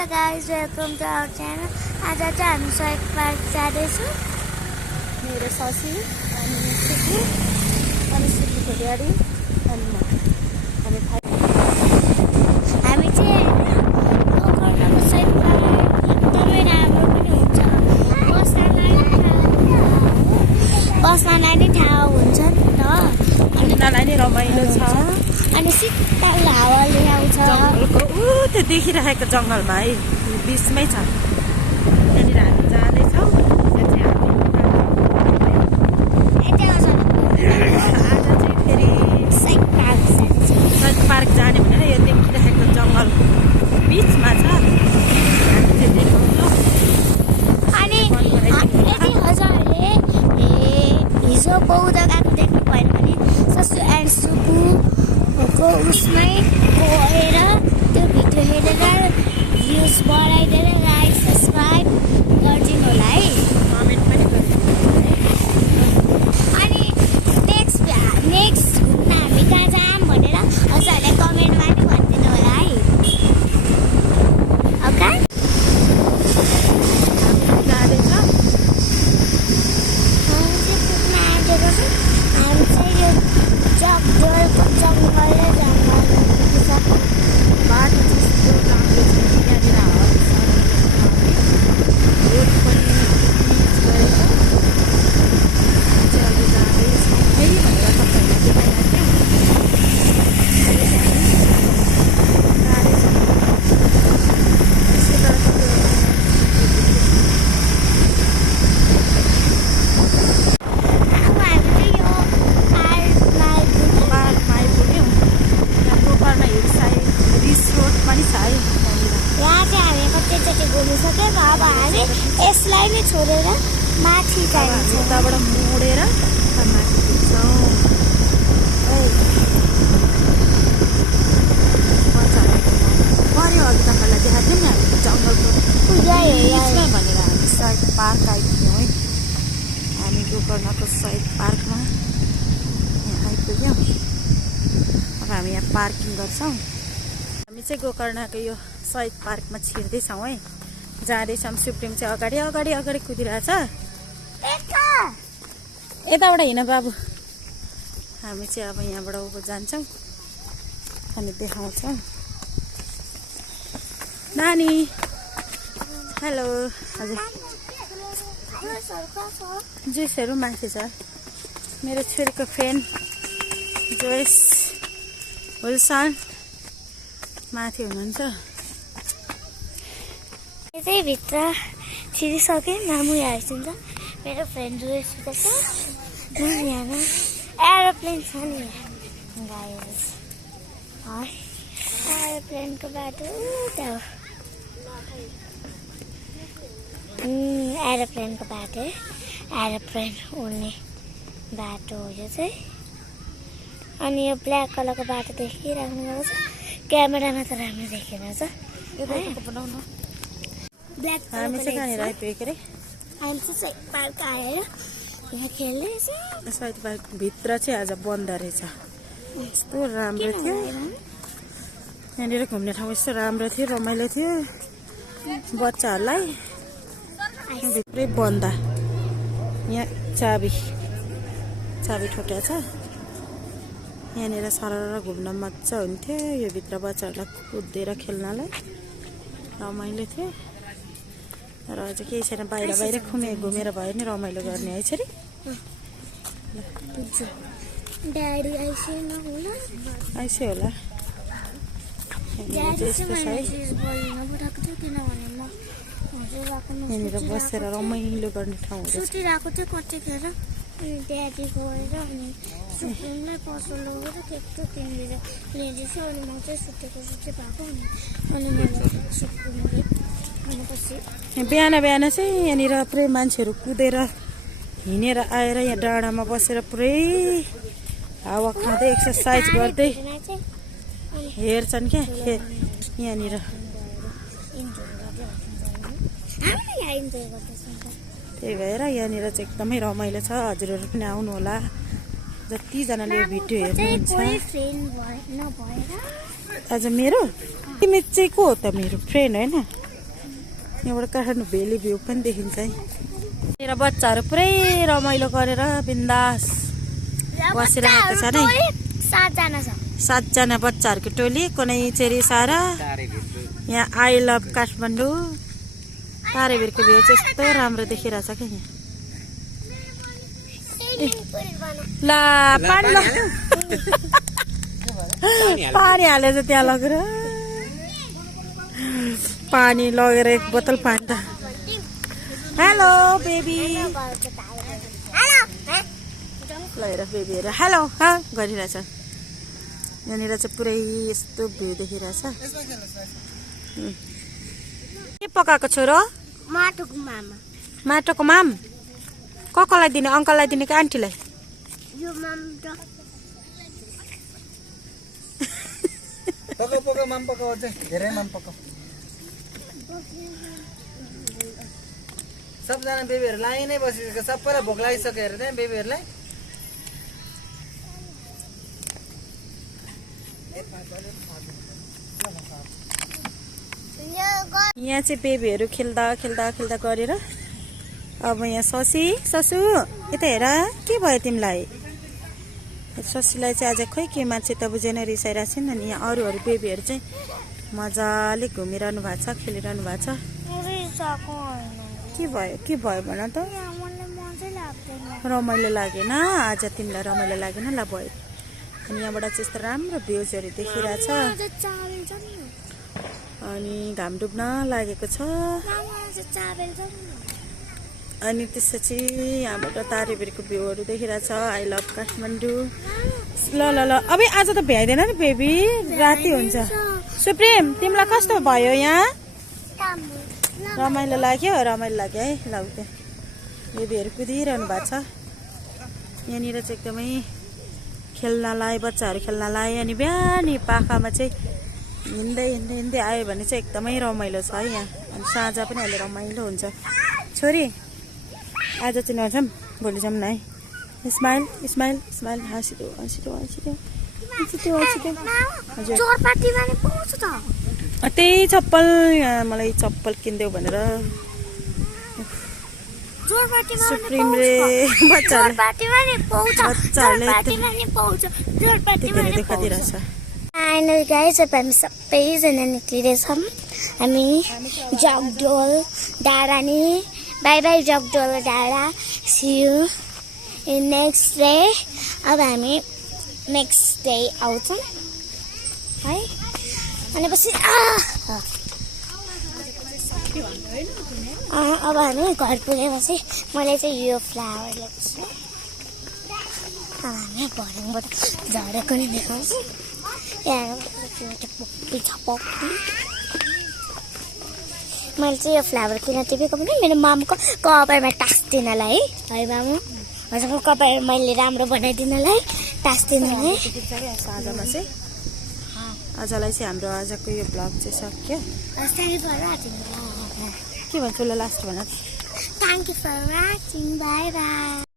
Hello guys, welcome to our channel. आज चाहिँ हामी सहिद पार्क जाँदैछौँ। मेरो सासी अनि सुकु अनि सुकुको ड्याडी अनि म हामी चाहिँ गोकर्णको सहिद पार्क एकदमै राम्रो पनि हुन्छ। बस्नलाई नै ठाउँ हुन्छ नि त। उनीहरूलाई नै रमाइलो छ। अनि शीतल हावाले आउँछ। जङ्गलको त्यो देखिरहेको जङ्गलमा है बिचमै छ। त्यहाँनिर हामी जाँदैछौँ। आज चाहिँ फेरि सहिद पार्क जाने भनेर यो देखिरहेको जङ्गल बिचमा छ। हामी चाहिँ देखाउँछौँ। अनि यदि हजुरहरूले हिजो बौद्ध गएको देख्नु भएन भने ससु एन्ड सुकुको उसमै गएर त्यो भिडियो हेरेर भ्युज बढाइदिएर लाइक सब्सक्राइब गरिदिनु होला है। कमेन्ट पनि गरिदिनु। अनि नेक्स्ट घुम्न हामी कहाँ जाऊँ भनेर हजुरहरूले कमेन्टमा पनि भनिदिनु होला है। ओके हामी चाहिँ यो जङ्गलको जङ्गलै जङ्गल बाटो चाहिँ राम्रो छ। त्यहाँनिर हावा रोड पनि गएर चाहिँ जाँदैछौँ फेरि भनेर सबैलाई देखाइरहेको यसलाई नै छोडेर माथि जान्छ। उताबाट मोडेर माथि पुग्छौँ। पर्यो अघि तपाईँलाई देखाएको थियौँ नि हामी जङ्गलको बिचमै भनेर हामी सहिद पार्क आइपुग्यौँ है। हामी गोकर्णको सहिद पार्कमा यहाँ आइपुग्यौँ। अब हामी यहाँ पार्किङ गर्छौँ। हामी चाहिँ गोकर्णको यो सहिद पार्कमा छिर्दैछौँ है। जाँदैछौँ। सुप्रिम चाहिँ अगाडि अगाडि अगाडि कुदिरहेछ। यताबाट हिँड बाबु। हामी चाहिँ अब यहाँबाट उँभो जान्छौँ अनि देखाउँछौँ। नानी हेलो। हजुर जुसहरू माथि छ। मेरो छोरीको फ्रेन्ड जोइस विल्सन माथि हुनुहुन्छ। चाहिँ भित्र छिरिसकेँ। मामु आइसक्छ। मेरो फ्रेन्ड जोइसको छ। यहाँ एरोप्लेन छ नि गाइस है। एरोप्लेनको बाटो त्यहाँ एरोप्लेनको बाटो एरोप्लेन उड्ने बाटो हो यो चाहिँ। अनि यो ब्ल्याक कलरको बाटो देखिराख्नु भएको छ। क्यामेरामा त राम्रो देखिएन छ। ब्ल्याक हामी चाहिँ कहाँनिर आइपुगेको अरे। हामी चाहिँ सहिद पार्क आएर यहाँ खेल्दैछ। सहिद पार्क भित्र चाहिँ आज बन्द रहेछ। यस्तो राम्रो थियो। यहाँनिर घुम्ने ठाउँ यस्तो राम्रो थियो, रमाइलो थियो बच्चाहरूलाई। भित्रै बन्द। यहाँ चाबी ठोकेको छ। यहाँनिर सरर घुम्न मजा हुन्थ्यो। यो भित्र बच्चाहरूलाई कुदेर खेल्नलाई रमाइलो थियो। र अझ केही छैन। बाहिर घुमेर भयो नि रमाइलो गर्ने है छोरी। ड्याडी आइसै होला। यहाँनिर बसेर रमाइलो गर्ने ठाउँ सुतिरहेको थियो कतिखेर। ड्याडी गएर अनि सुकुमलाई पसल लगेर के किनेर ल्याइदिएछ। अनि म चाहिँ सुतेको भएको अनि मैले सुकुमले बिहान चाहिँ यहाँनिर पुरै मान्छेहरू कुदेर हिँडेर आएर यहाँ डाँडामा बसेर पुरै हावा खाँदै एक्सर्साइज गर्दै हेर्छन् क्या यहाँनिर। त्यही भएर यहाँनिर चाहिँ एकदमै रमाइलो छ। हजुरहरू पनि आउनु होला जतिजनाले यो भिडियो हेर्नुहुन्छ। आज मेरो तिमी चाहिँ को हो त? मेरो फ्रेन्ड होइन। यहाँबाट काठमाडौँ भेली भ्यू पनि देखिन्छ है। मेरा बच्चाहरू पुरै रमाइलो गरेर बिन्दास बसिरहेको छ नै। 7जना बच्चाहरूको टोली कुनै चेरी सारा। यहाँ आई लभ काठमाडौँ तारेभिरको भ्यू चाहिँ यस्तो राम्रो देखिरहेछ क्या यहाँ। ला पानी हालेछ त्यहाँ लगेर, पानी लगेर एक बोतल पानी त। हेलो बेबी, लगेर बेबीहरू हेलो हाँ गरिरहेछ। यहाँनिर चाहिँ पुरै यस्तो भ्यू देखिरहेछ। के पकाएको छोरो? माटोको माम। कसलाई दिने? अङ्कललाई दिने कि आन्टीलाई? सबजना बेबीहरू लाइन नै बसिसक्यो, सबैलाई भोक लागिसक्यो हेर त्यहाँ बेबीहरूलाई। यहाँ चाहिँ बेबीहरू खेल्दा खेल्दा खेल्दा गरेर अब यहाँ ससु यता हेर के भयो तिमीलाई? ससीलाई चाहिँ आज खोइ के मान्छे त बुझेन रिसाइरहेको छिन्। अनि यहाँ अरू बेबीहरू चाहिँ मजाले घुमिरहनु भएको छ, खेलिरहनु भएको छ। के भयो भन त? रमाइलो लागेन आज तिमीलाई? रमाइलो लागेन? ल भयो। अनि यहाँबाट चाहिँ यस्तो राम्रो भ्यूजहरू देखिरहेछ। अनि घाम डुब्न लागेको छ। अनि त्यसपछि यहाँबाट तारेभिरको भ्यूहरू देखिरहेछ। I love Kathmandu. ल ल ल अब आज त भ्याइँदैन नि बेबी, राति हुन्छ। सुप्रिम तिमीलाई कस्तो भयो यहाँ? रमाइलो लाग्यो? रमाइलो लाग्यो है। ल त्यहाँ बेबीहरू कुदिरहनु भएको छ। यहाँनिर चाहिँ एकदमै खेल्नलाई, बच्चाहरू खेल्नलाई। अनि बिहानी पाखामा चाहिँ हिँड्दै आयो भने चाहिँ एकदमै रमाइलो छ है यहाँ। अनि साँझ पनि अहिले रमाइलो हुन्छ। छोरी आज चाहिँ नजाऊँ, भोलि जाऊँ न है। स्माइल स्माइल स्माइल, हाँसिदेऊ हाँसिदेऊ हाँसिदेऊ हाँसिदेऊ हाँसिदेऊ। हजुर त्यही चप्पल, मलाई चप्पल किनिदेऊ भनेर सुप्रिमले बच्चाहरूले देखाइदिइरहेछ। फाइनल गाइस अब हामी सबैजना निक्लिँदैछौँ। हामी जगडोल डाँडा नि बाई बाई जगडोल डाँडा। See you in next day. अब हामी नेक्स्ट डे आउँछौँ है। अनि पछि अब हामी घर पुगेपछि मैले चाहिँ यो फ्लावर ल्याएको छु। अब हामी भर्याङबाट झरेको नि देखाउँछु। मैले चाहिँ यो फ्लावर किन टिपेको पनि मेरो मामुको कपालमा टाँस्दिनलाई है मामु। हजुरको कपाल मैले राम्रो बनाइदिनलाई, टाँस्दिनलाई। आजमा चाहिँ आजलाई चाहिँ हाम्रो आजको यो ब्लग चाहिँ सक्यो। के भन्छु ल लास्ट भन? Thank you for watching. Bye bye.